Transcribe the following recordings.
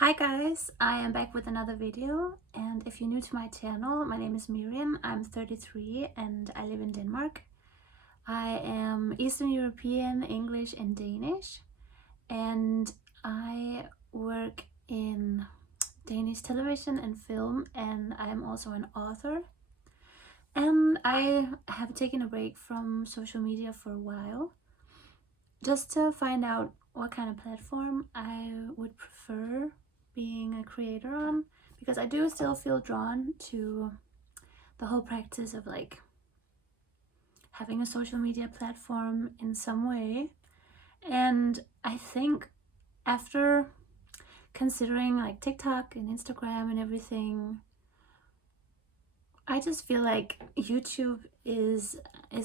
Hi guys, I am back with another video, and if you're new to my channel, my name is Miriam. I'm 33 and I live in Denmark. I am Eastern European, English and Danish, and I work in Danish television and film, and I'm also an author. And I have taken a break from social media for a while just to find out what kind of platform I would prefer being a creator on, because I do still feel drawn to the whole practice of like having a social media platform in some way. And I think after considering like TikTok and Instagram and everything, I just feel like YouTube is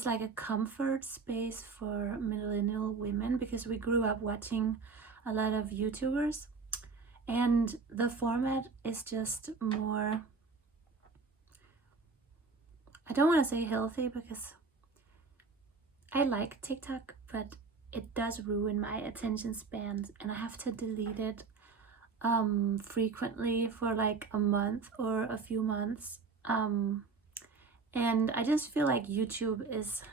like a comfort space for millennial women, because we grew up watching a lot of YouTubers and the format is just more, I don't want to say healthy because I like TikTok, but it does ruin my attention span and I have to delete it frequently for like a month or a few months. And I just feel like YouTube is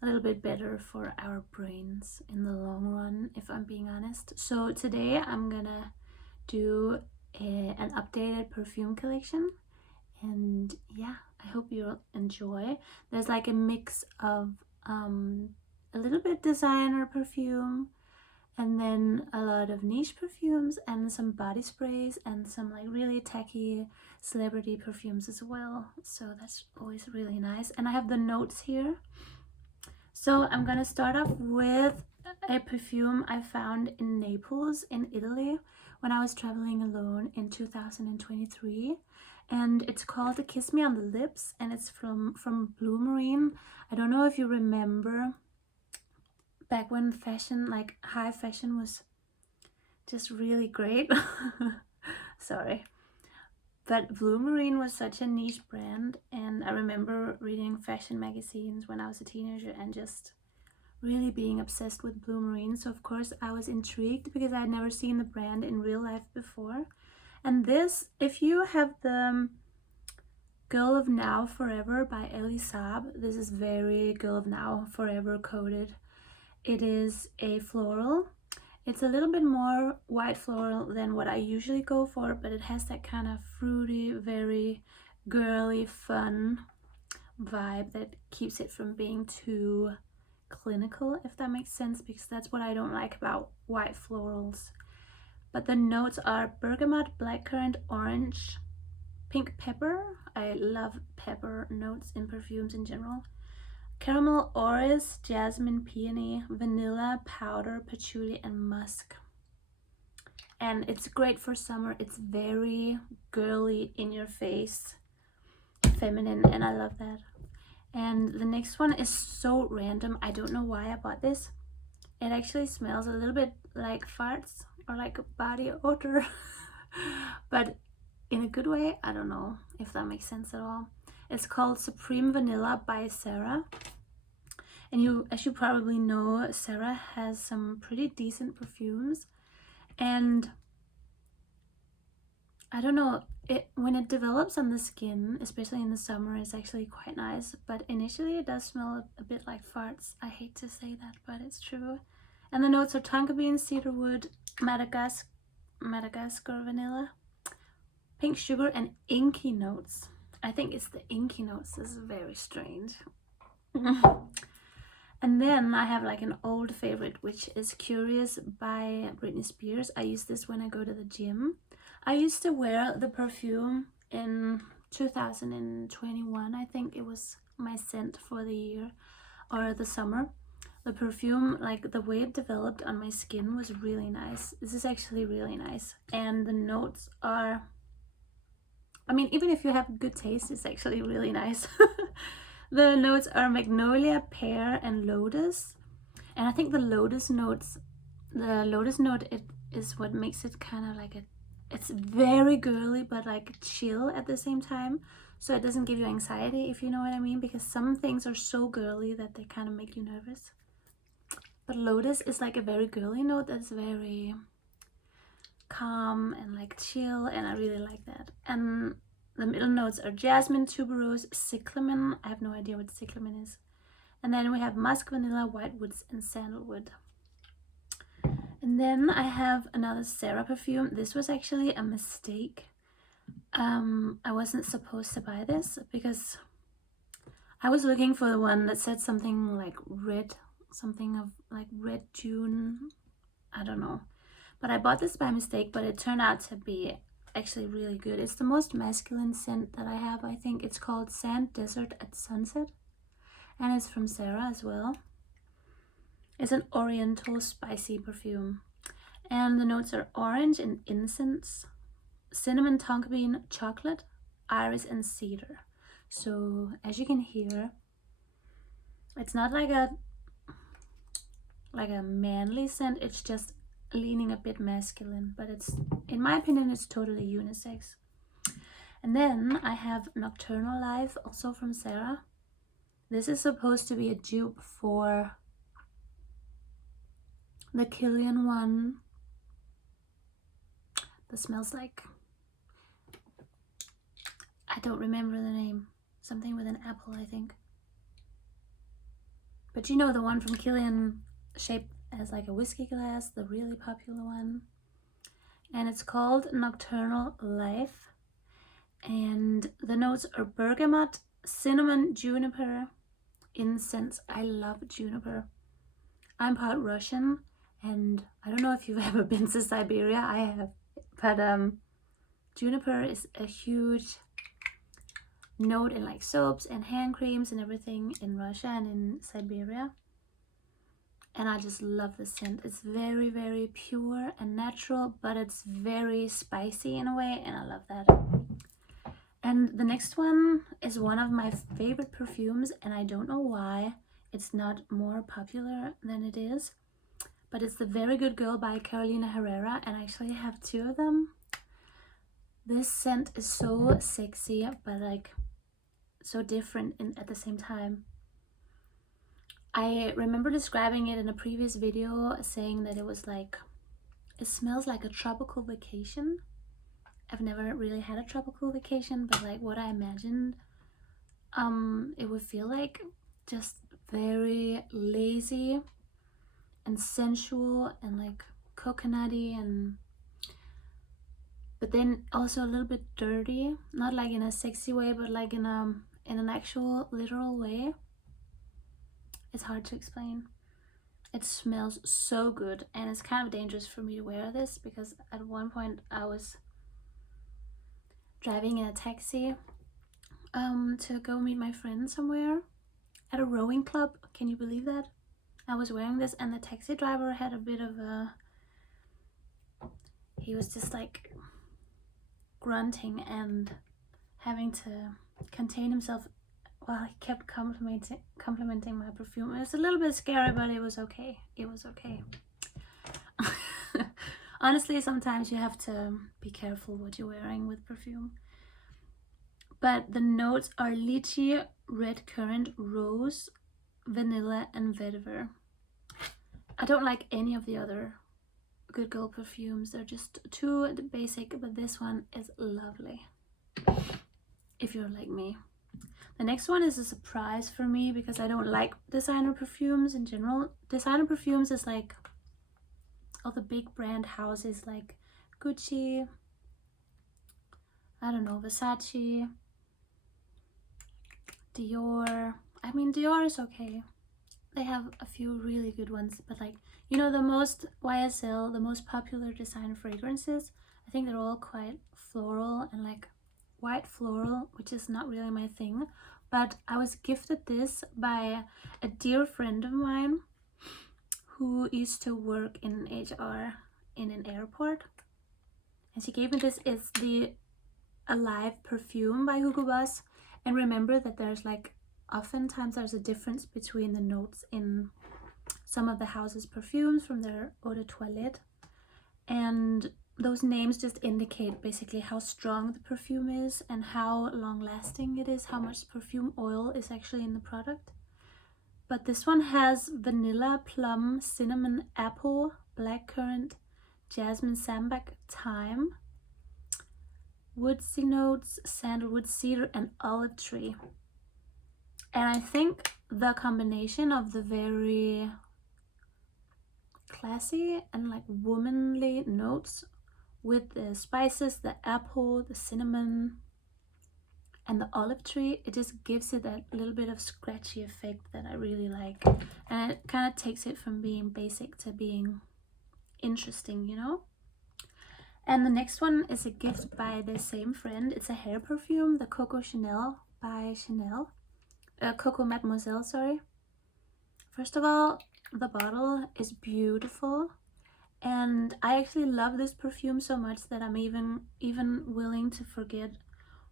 a little bit better for our brains in the long run, if I'm being honest. So today I'm gonna do an updated perfume collection, and yeah, I hope you'll enjoy. There's like a mix of a little bit designer perfume, and then a lot of niche perfumes and some body sprays and some like really tacky celebrity perfumes as well, so that's always really nice. And I have the notes here. So I'm gonna start off with a perfume I found in Naples in Italy when I was traveling alone in 2023, and it's called Kiss Me on the Lips, and it's from Blue Marine. I don't know if you remember back when fashion, like high fashion, was just really great. Sorry. But Blue Marine was such a niche brand, and I remember reading fashion magazines when I was a teenager and just really being obsessed with Blue Marine. So of course I was intrigued because I had never seen the brand in real life before. And this, if you have the Girl of Now Forever by Elie Saab, this is very Girl of Now Forever coded. It is a floral. It's a little bit more white floral than what I usually go for, but it has that kind of fruity, very girly, fun vibe that keeps it from being too clinical, if that makes sense, because that's what I don't like about white florals. But the notes are bergamot, blackcurrant, orange, pink pepper. I love pepper notes in perfumes in general. Caramel, orris, jasmine, peony, vanilla, powder, patchouli, and musk. And it's great for summer. It's very girly, in your face, feminine, and I love that. And the next one is so random. I don't know why I bought this. It actually smells a little bit like farts or like body odor, but in a good way. I don't know if that makes sense at all. It's called Supreme Vanilla by Sarah. And as you probably know, Sarah has some pretty decent perfumes, and I don't know, when it develops on the skin, especially in the summer, it's actually quite nice, but initially it does smell a bit like farts. I hate to say that, but it's true. And the notes are tonka bean, cedarwood, Madagascar vanilla, pink sugar, and inky notes. I think it's the inky notes. This is very strange. And then I have like an old favorite, which is Curious by Britney Spears. I use this when I go to the gym. I used to wear the perfume in 2021. I think it was my scent for the year or the summer. The perfume, like the way it developed on my skin, was really nice. This is actually really nice. And the notes are, I mean, even if you have good taste, it's actually really nice. The notes are magnolia, pear, and lotus. And I think the lotus note, it is what makes it kind of like it's very girly, but like chill at the same time. So it doesn't give you anxiety, if you know what I mean, because some things are so girly that they kind of make you nervous. But lotus is like a very girly note that's very calm and like chill, and I really like that. And the middle notes are jasmine, tuberose, cyclamen. I have no idea what cyclamen is. And then we have musk, vanilla, whitewoods, and sandalwood. And then I have another Sarah perfume. This was actually a mistake. I wasn't supposed to buy this because I was looking for the one that said something like red, something of like red June. I don't know. But I bought this by mistake, but it turned out to be actually really good. It's the most masculine scent that I have, I think. It's called Sand Desert at Sunset. And it's from Sarah as well. It's an oriental spicy perfume. And the notes are orange and incense, cinnamon, tonka bean, chocolate, iris, and cedar. So as you can hear, it's not like a manly scent. It's just leaning a bit masculine, but it's, in my opinion, it's totally unisex. And then I have Nocturnal Life, also from Sarah. This is supposed to be a dupe for the Kilian one that smells like, I don't remember the name, something with an apple, I think. But you know, the one from Kilian shaped as like a whiskey glass, the really popular one. And it's called Nocturnal Life. And the notes are bergamot, cinnamon, juniper, incense. I love juniper. I'm part Russian, and I don't know if you've ever been to Siberia. I have. But juniper is a huge note in like soaps and hand creams and everything in Russia and in Siberia. And I just love the scent. It's very, very pure and natural, but it's very spicy in a way, and I love that. And the next one is one of my favorite perfumes, and I don't know why it's not more popular than it is, but it's the Very Good Girl by Carolina Herrera, and I actually have two of them. This scent is so sexy, but like so different at the same time. I remember describing it in a previous video, saying that it was like, it smells like a tropical vacation. I've never really had a tropical vacation, but like what I imagined, it would feel like just very lazy and sensual and like coconutty, and but then also a little bit dirty, not like in a sexy way, but like in an actual literal way. It's hard to explain. It smells so good, and it's kind of dangerous for me to wear this because at one point I was driving in a taxi to go meet my friend somewhere at a rowing club. Can you believe that? I was wearing this, and the taxi driver had a bit of a, he was just like grunting and having to contain himself while he kept complimenting my perfume. It was a little bit scary, but it was okay. It was okay. Honestly, sometimes you have to be careful what you're wearing with perfume. But the notes are lychee, red currant, rose, vanilla, and vetiver. I don't like any of the other Good Girl perfumes. They're just too basic, but this one is lovely if you're like me. The next one is a surprise for me because I don't like designer perfumes in general. Designer perfumes is like all the big brand houses like Gucci, I don't know, Versace, Dior. I mean, Dior is okay. They have a few really good ones, but like, you know, the most YSL, the most popular designer fragrances, I think they're all quite floral and like white floral, which is not really my thing. But I was gifted this by a dear friend of mine who used to work in HR in an airport, and she gave me this. It's the Alive perfume by Hugo Boss. And remember that there's like, oftentimes there's a difference between the notes in some of the house's perfumes from their eau de toilette, and those names just indicate basically how strong the perfume is and how long lasting it is, how much perfume oil is actually in the product. But this one has vanilla, plum, cinnamon, apple, blackcurrant, jasmine, sambac, thyme, woodsy notes, sandalwood, cedar, and olive tree. And I think the combination of the very classy and like womanly notes with the spices, the apple, the cinnamon, and the olive tree, it just gives it that little bit of scratchy effect that I really like. And it kind of takes it from being basic to being interesting, you know? And the next one is a gift by the same friend. It's a hair perfume, the Coco Chanel by Chanel. Coco Mademoiselle, sorry. First of all, the bottle is beautiful. And I actually love this perfume so much that I'm even willing to forget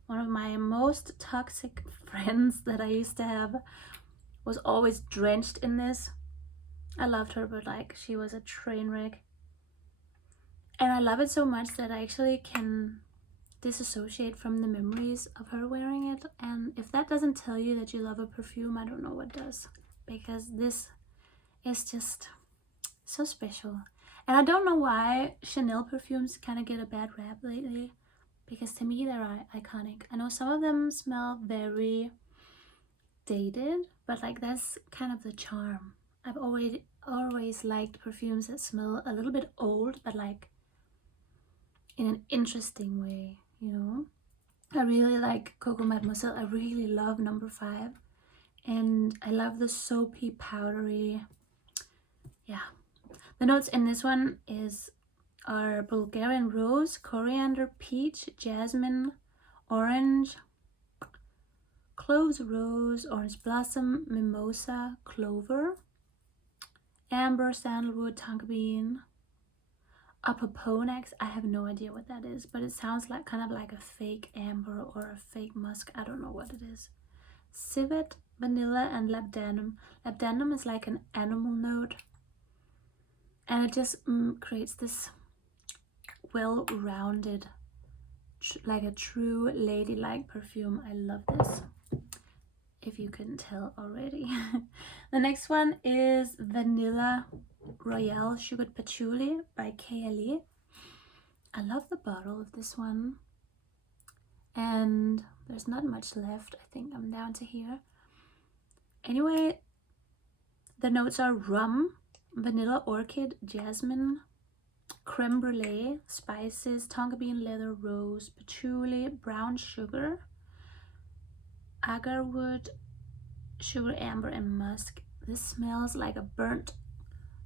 one of my most toxic friends that I used to have was always drenched in this. I loved her, but like she was a train wreck. And I love it so much that I actually can disassociate from the memories of her wearing it. And if that doesn't tell you that you love a perfume, I don't know what does. Because this is just so special. And I don't know why Chanel perfumes kind of get a bad rap lately. Because to me, they're iconic. I know some of them smell very dated, but like that's kind of the charm. I've always liked perfumes that smell a little bit old, but like in an interesting way, you know? I really like Coco Mademoiselle. I really love number 5. And I love the soapy, powdery, yeah. The notes in this one are Bulgarian rose, coriander, peach, jasmine, orange, cloves, rose, orange blossom, mimosa, clover, amber, sandalwood, tonka bean, opoponax. I have no idea what that is, but it sounds like kind of like a fake amber or a fake musk. I don't know what it is. Civet, vanilla, and labdanum. Labdanum is like an animal note, and it just creates this well-rounded, like a true ladylike perfume. I love this, if you couldn't tell already. The next one is Vanilla Royale Sugared Patchouli by KLE. I love the bottle of this one, and there's not much left. I think I'm down to here. Anyway, the notes are rum, vanilla orchid, jasmine, creme brulee, spices, tonka bean, leather, rose, patchouli, brown sugar, agarwood, sugar, amber, and musk. This smells like a burnt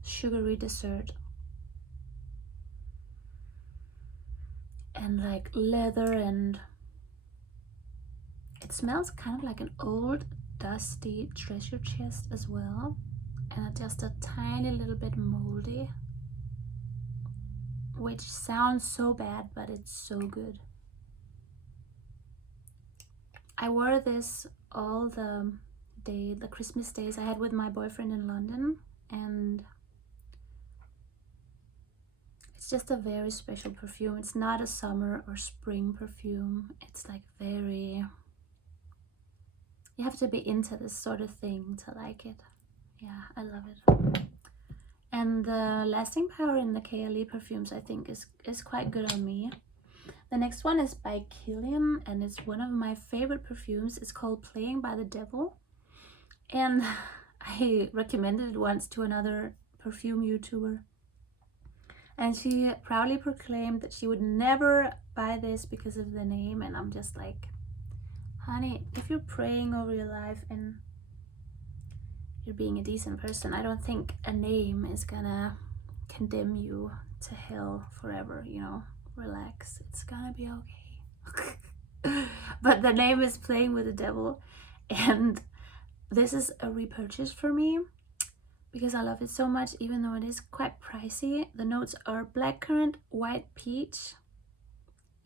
sugary dessert. And like leather, and it smells kind of like an old dusty treasure chest as well, and just a tiny little bit moldy, which sounds so bad, but it's so good. I wore this all the Christmas days I had with my boyfriend in London, and it's just a very special perfume. It's not a summer or spring perfume. It's like very, you have to be into this sort of thing to like it. Yeah, I love it. And the lasting power in the KLE perfumes, I think, is quite good on me. The next one is by Kilian, and it's one of my favorite perfumes. It's called Playing by the Devil, and I recommended it once to another perfume YouTuber, and she proudly proclaimed that she would never buy this because of the name. And I'm just like, honey, if you're praying over your life and you're being a decent person, I don't think a name is gonna condemn you to hell forever, you know? Relax, it's gonna be okay. But the name is Playing with the Devil, and this is a repurchase for me because I love it so much, even though it is quite pricey. The notes are blackcurrant, white peach,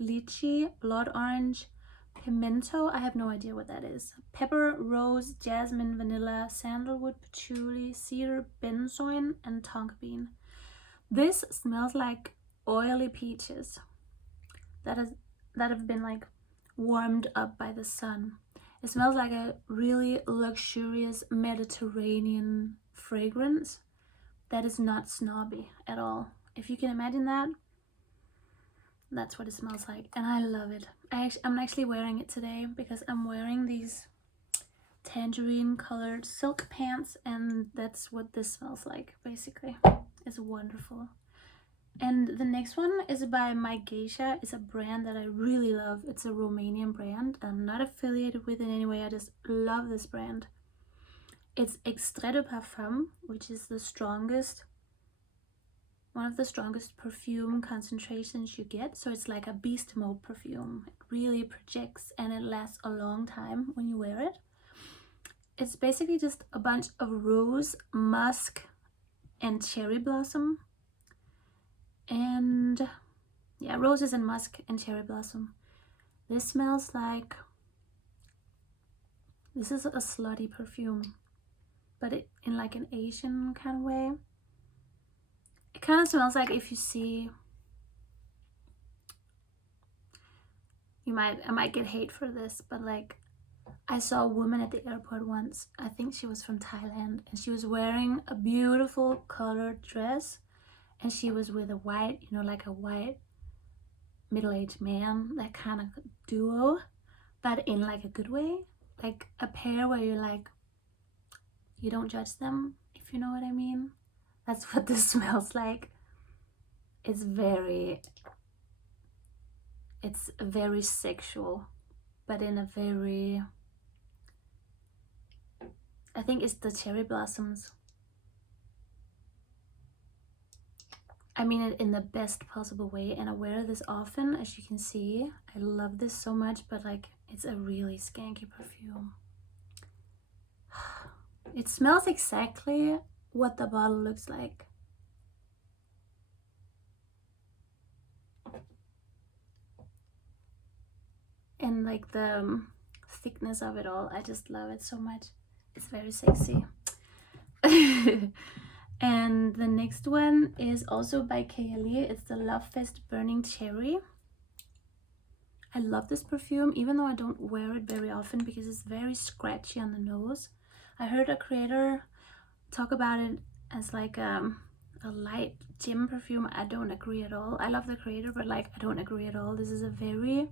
lychee, blood orange, pimento, I have no idea what that is, pepper, rose, jasmine, vanilla, sandalwood, patchouli, cedar, benzoin, and tonka bean. This smells like oily peaches that have been like warmed up by the sun. It smells like a really luxurious Mediterranean fragrance that is not snobby at all. If you can imagine that, that's what it smells like, and I love it. I'm actually wearing it today because I'm wearing these tangerine colored silk pants, and that's what this smells like basically. It's wonderful. And the next one is by My Geisha. It's a brand that I really love. It's a Romanian brand. I'm not affiliated with it in any way. I just love this brand. It's Extrait de Parfum, which is the strongest, one of the strongest perfume concentrations you get. So it's like a beast mode perfume. It really projects and it lasts a long time when you wear it. It's basically just a bunch of rose, musk, and cherry blossom. And yeah, roses and musk and cherry blossom. This smells like, this is a slutty perfume, but in like an Asian kind of way. It kind of smells like, if you see, I might get hate for this, but like, I saw a woman at the airport once, I think she was from Thailand, and she was wearing a beautiful colored dress, and she was with a white, you know, like a white middle-aged man, that kind of duo, but in like a good way, like a pair where you're like, you don't judge them, if you know what I mean. That's what this smells like. It's very sexual, but in a very, I think it's the cherry blossoms. I mean it in the best possible way, and I wear this often, as you can see. I love this so much, but like, it's a really skanky perfume. It smells exactly what the bottle looks like. And like the thickness of it all, I just love it so much. It's very sexy. And the next one is also by KLE. It's the Love Fest Burning Cherry. I love this perfume, even though I don't wear it very often because it's very scratchy on the nose. I heard a creator talk about it as like a light gym perfume. I don't agree at all. I love the creator, but like, I don't agree at all. This is a very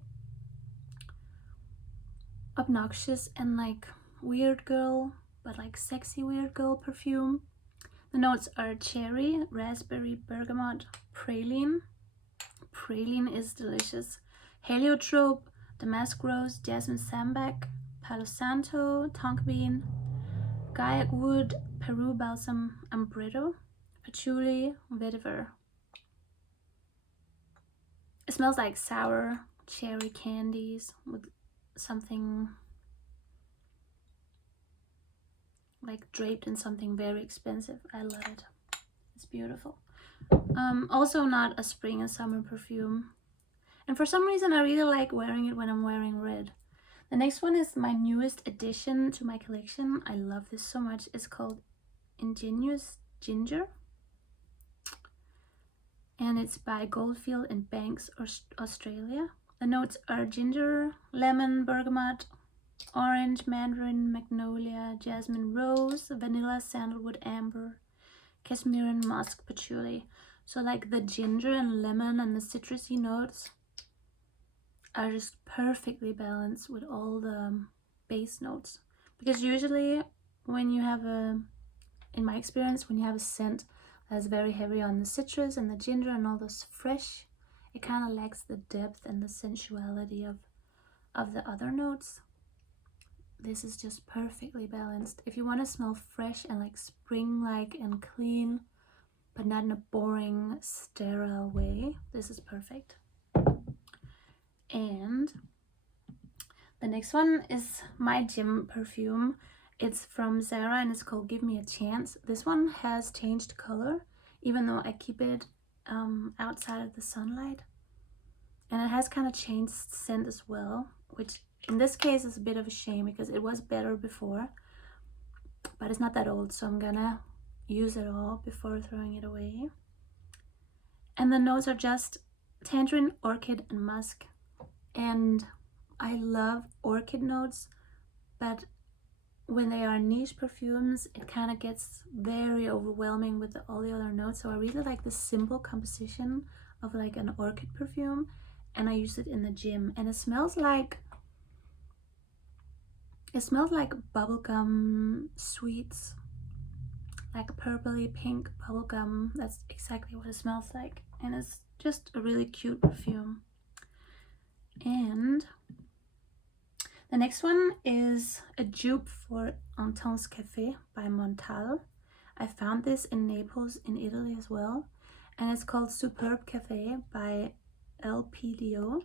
obnoxious and like weird girl, but like sexy weird girl perfume. The notes are cherry, raspberry, bergamot, praline. Praline is delicious. Heliotrope, damask rose, jasmine sambac, palo santo, tonka bean, gaiac wood, Peru balsam, ambretto, patchouli, vetiver. It smells like sour cherry candies with something like draped in something very expensive. I love it. It's beautiful. Also not a spring and summer perfume, and for some reason I really like wearing it when I'm wearing red. The next one is my newest addition to my collection. I love this so much. It's called Ingenious Ginger, and it's by Goldfield and Banks, Australia. The notes are ginger, lemon, bergamot, orange, mandarin, magnolia, jasmine, rose, vanilla, sandalwood, amber, cashmere, musk, patchouli. So like the ginger and lemon and the citrusy notes are just perfectly balanced with all the base notes. Because usually when you have in my experience, when you have a scent that's very heavy on the citrus and the ginger and all this fresh, it kind of lacks the depth and the sensuality of the other notes. This is just perfectly balanced. If you want to smell fresh and like spring-like and clean, but not in a boring, sterile way, this is perfect. And the next one is my gym perfume. It's from Zara and it's called Give Me a Chance. This one has changed color, even though I keep it outside of the sunlight. And it has kind of changed scent as well, which in this case is a bit of a shame because it was better before, but it's not that old, so I'm gonna use it all before throwing it away. And the notes are just tangerine, orchid, and musk. And I love orchid notes, but when they are niche perfumes, it kind of gets very overwhelming with all the other notes. So I really like the simple composition of like an orchid perfume, and I use it in the gym, and it smells like bubblegum sweets, like purpley pink bubblegum. That's exactly what it smells like, and it's just a really cute perfume. And the next one is a dupe for Intense Café by Montal. I found this in Naples in Italy as well, and it's called Superb Café by LPDO.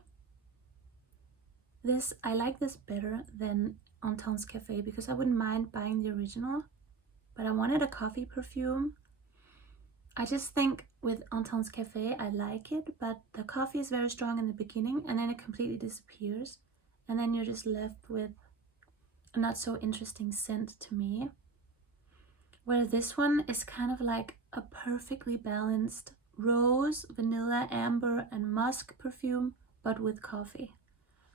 I like this better than Intense Café because I wouldn't mind buying the original, but I wanted a coffee perfume. I just think with Intense Café I like it, but the coffee is very strong in the beginning and then it completely disappears, and then you're just left with a not so interesting scent to me. Where this one is kind of like a perfectly balanced rose, vanilla, amber and musk perfume, but with coffee.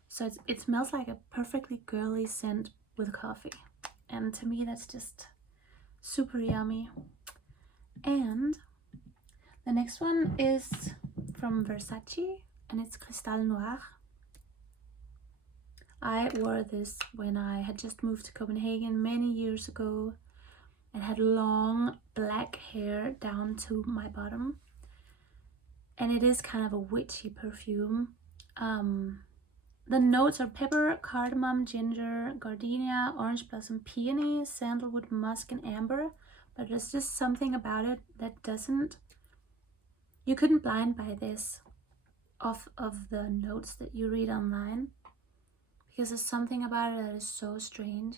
So it smells like a perfectly girly scent with coffee, and to me that's just super yummy. And the next one is from Versace, and it's Cristal Noir. I wore this when I had just moved to Copenhagen many years ago and had long black hair down to my bottom, and it is kind of a witchy perfume. The notes are pepper, cardamom, ginger, gardenia, orange blossom, peony, sandalwood, musk and amber, but there's just something about it that doesn't, you couldn't blind buy this off of the notes that you read online, because there's something about it that is so strange,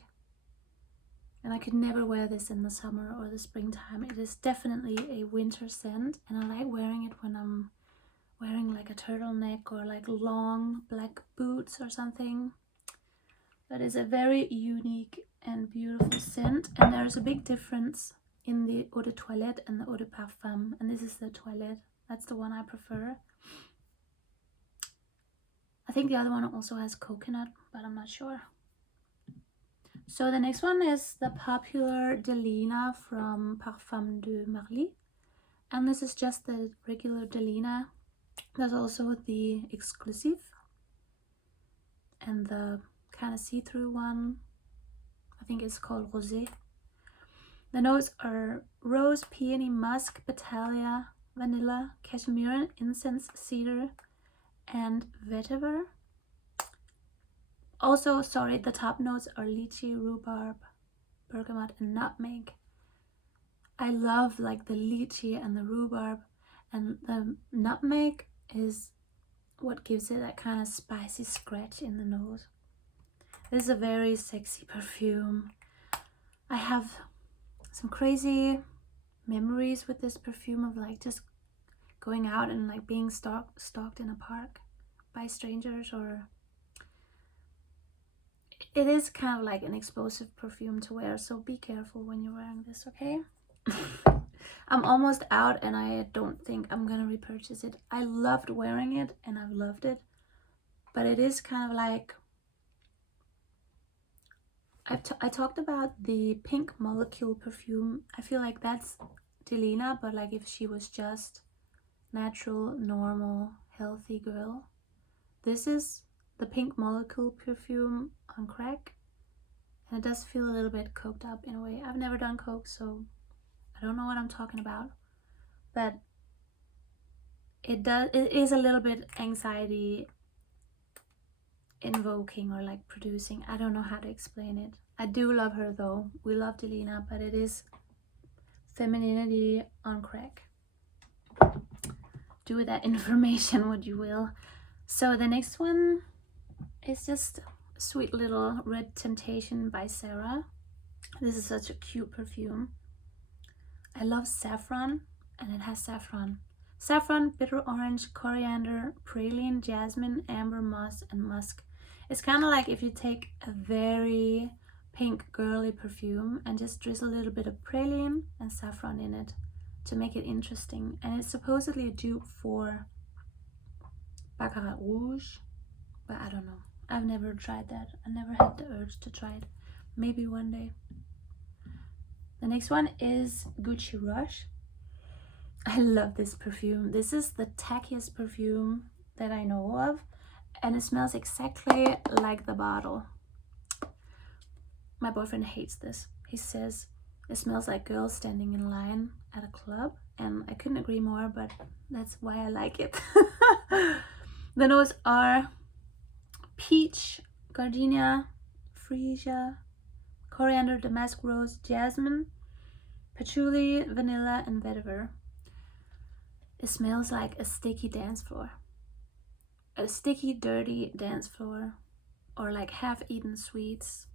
and I could never wear this in the summer or the springtime. It is definitely a winter scent, and I like wearing it when I'm wearing like a turtleneck or like long black boots or something. But it's a very unique and beautiful scent, and there's a big difference in the eau de toilette and the eau de parfum, and this is the toilette. That's the one I prefer. I think the other one also has coconut, but I'm not sure. So the next one is the popular Delina from Parfum de Marly, and this is just the regular Delina. There's also the exclusive and the kind of see-through one. I think it's called Rosé. The notes are rose, peony, musk, batalia, vanilla, cashmere, incense, cedar, and vetiver. Also, sorry, the top notes are lychee, rhubarb, bergamot, and nutmeg. I love like the lychee and the rhubarb, and the nutmeg is what gives it that kind of spicy scratch in the nose. This is a very sexy perfume. I have some crazy memories with this perfume of like just going out and like being stalked in a park by strangers, or it is kind of like an explosive perfume to wear, so be careful when you're wearing this, okay? I'm almost out and I don't think I'm gonna repurchase it. I loved wearing it and I've loved it, but it is kind of like, I talked about the Pink Molecule perfume. I feel like that's Delina, but like if she was just natural, normal, healthy girl. This is the Pink Molecule perfume on crack, and it does feel a little bit coked up in a way. I've never done coke, so I don't know what I'm talking about, but it is a little bit anxiety invoking or like producing. I don't know how to explain it. I do love her though. We love Delina, but it is femininity on crack. Do with that information what you will. So the next one is just a sweet little Red Temptation by Sarah. This is such a cute perfume. I love saffron, and it has saffron, bitter orange, coriander, praline, jasmine, amber, moss, and musk. It's kind of like if you take a very pink girly perfume and just drizzle a little bit of praline and saffron in it to make it interesting. And it's supposedly a dupe for Baccarat Rouge, but I don't know. I've never tried that. I never had the urge to try it. maybe one day. The next one is Gucci Rush. I love this perfume. This is the tackiest perfume that I know of, and it smells exactly like the bottle. My boyfriend hates this. He says it smells like girls standing in line at a club, and I couldn't agree more, but that's why I like it. The notes are peach, gardenia, freesia, coriander, damask rose, jasmine, patchouli, vanilla, and vetiver. It smells like a sticky dance floor. A sticky, dirty dance floor, or like half-eaten sweets.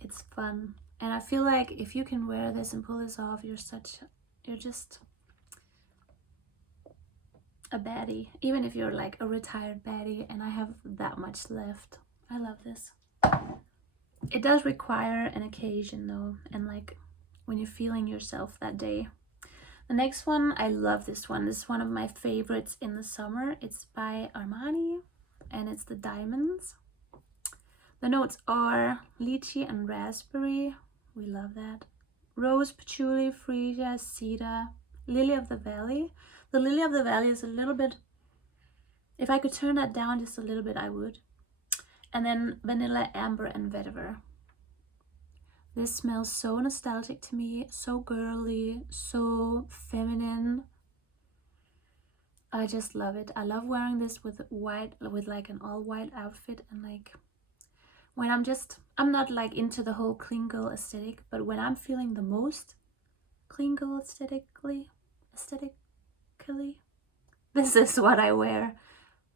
It's fun. And I feel like if you can wear this and pull this off, you're just a baddie. Even if you're like a retired baddie, and I have that much left. I love this. It does require an occasion though, and like when you're feeling yourself that day. The next one, I love this one. This is one of my favorites in the summer. It's by Armani, and it's the Diamonds. The notes are lychee and raspberry. We love that. Rose, patchouli, freesia, cedar, lily of the valley. The lily of the valley is a little bit, if I could turn that down just a little bit, I would. And then vanilla, amber, and vetiver. This smells so nostalgic to me, so girly, so feminine. I just love it. I love wearing this with white, with like an all white outfit, and like when I'm not like into the whole clean girl aesthetic, but when I'm feeling the most clean girl aesthetically, this is what I wear.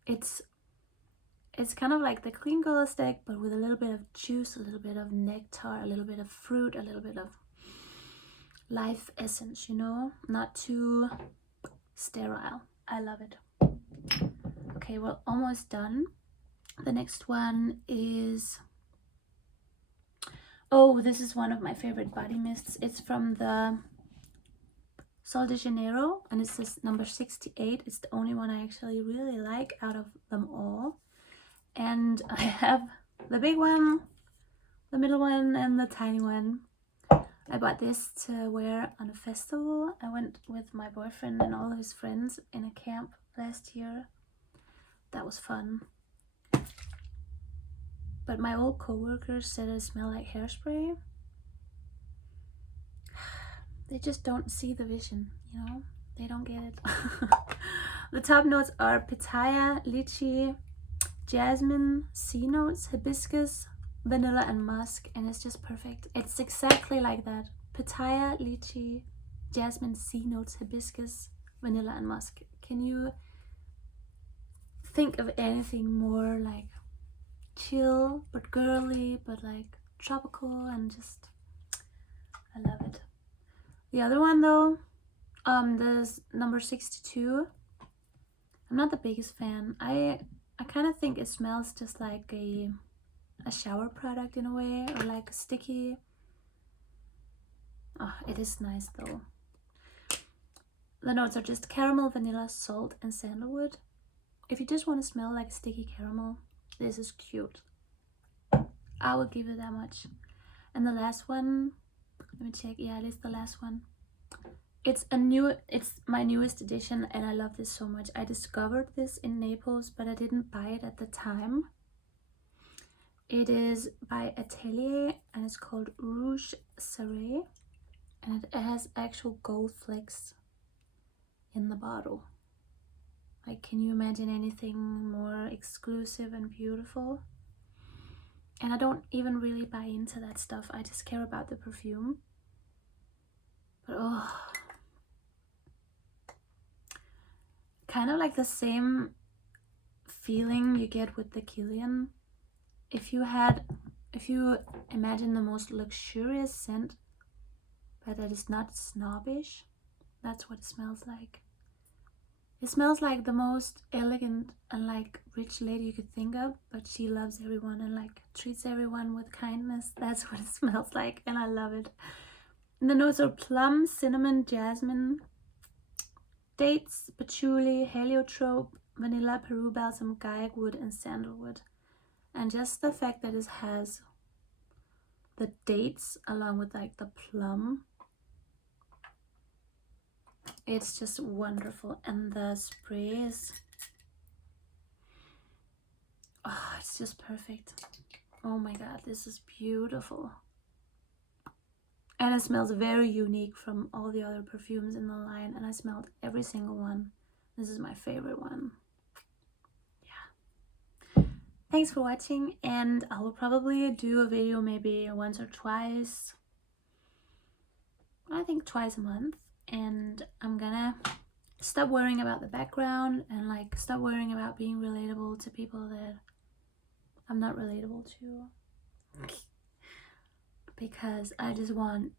It's kind of like the clean girl aesthetic, but with a little bit of juice, a little bit of nectar, a little bit of fruit, a little bit of life essence, you know? Not too sterile. I love it. Okay, we're almost done. The next one is... oh, this is one of my favorite body mists. It's from the Sol de Janeiro, and it's this number 68. It's the only one I actually really like out of them all. And I have the big one, the middle one, and the tiny one. I bought this to wear on a festival. I went with my boyfriend and all of his friends in a camp last year. That was fun. But my old co-workers said it smelled like hairspray. They just don't see the vision, you know? They don't get it. The top notes are pitaya, lychee, jasmine, sea notes, hibiscus, vanilla, and musk, and it's just perfect. It's exactly like that. Pitaya, lychee, jasmine, sea notes, hibiscus, vanilla, and musk. Can you think of anything more like chill but girly but like tropical, and just I love it. The other one though, this number 62, I'm not the biggest fan. I kind of think it smells just like a shower product in a way, or like a sticky. Oh, it is nice though. The notes are just caramel, vanilla, salt, and sandalwood. If you just want to smell like sticky caramel, this is cute. I will give it that much. And the last one, let me check. Yeah, it is the last one. It's my newest edition, and I love this so much. I discovered this in Naples, but I didn't buy it at the time. It is by Atelier, and it's called Rouge Serré, and it has actual gold flakes in the bottle. Like, can you imagine anything more exclusive and beautiful? And I don't even really buy into that stuff. I just care about the perfume. But oh, kind of like the same feeling you get with the Kilian. If you imagine the most luxurious scent, but that is not snobbish, that's what it smells like. It smells like the most elegant and like rich lady you could think of, but she loves everyone and like treats everyone with kindness. That's what it smells like, and I love it. And the notes are plum, cinnamon, jasmine, dates, patchouli, heliotrope, vanilla, Peru balsam, gaiac wood, and sandalwood. And just the fact that it has the dates along with like the plum, it's just wonderful. And the spray is, oh, it's just perfect. Oh my god, this is beautiful. And it smells very unique from all the other perfumes in the line, and I smelled every single one. This is my favorite one. Yeah. Thanks for watching, and I will probably do a video maybe once or twice. I think twice a month. And I'm gonna stop worrying about the background and like stop worrying about being relatable to people that I'm not relatable to. Because I just want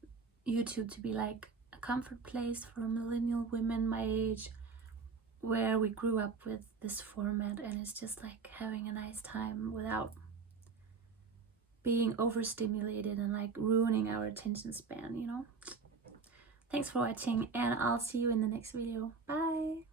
YouTube to be like a comfort place for millennial women my age, where we grew up with this format, and it's just like having a nice time without being overstimulated and like ruining our attention span, you know? Thanks for watching, and I'll see you in the next video. Bye!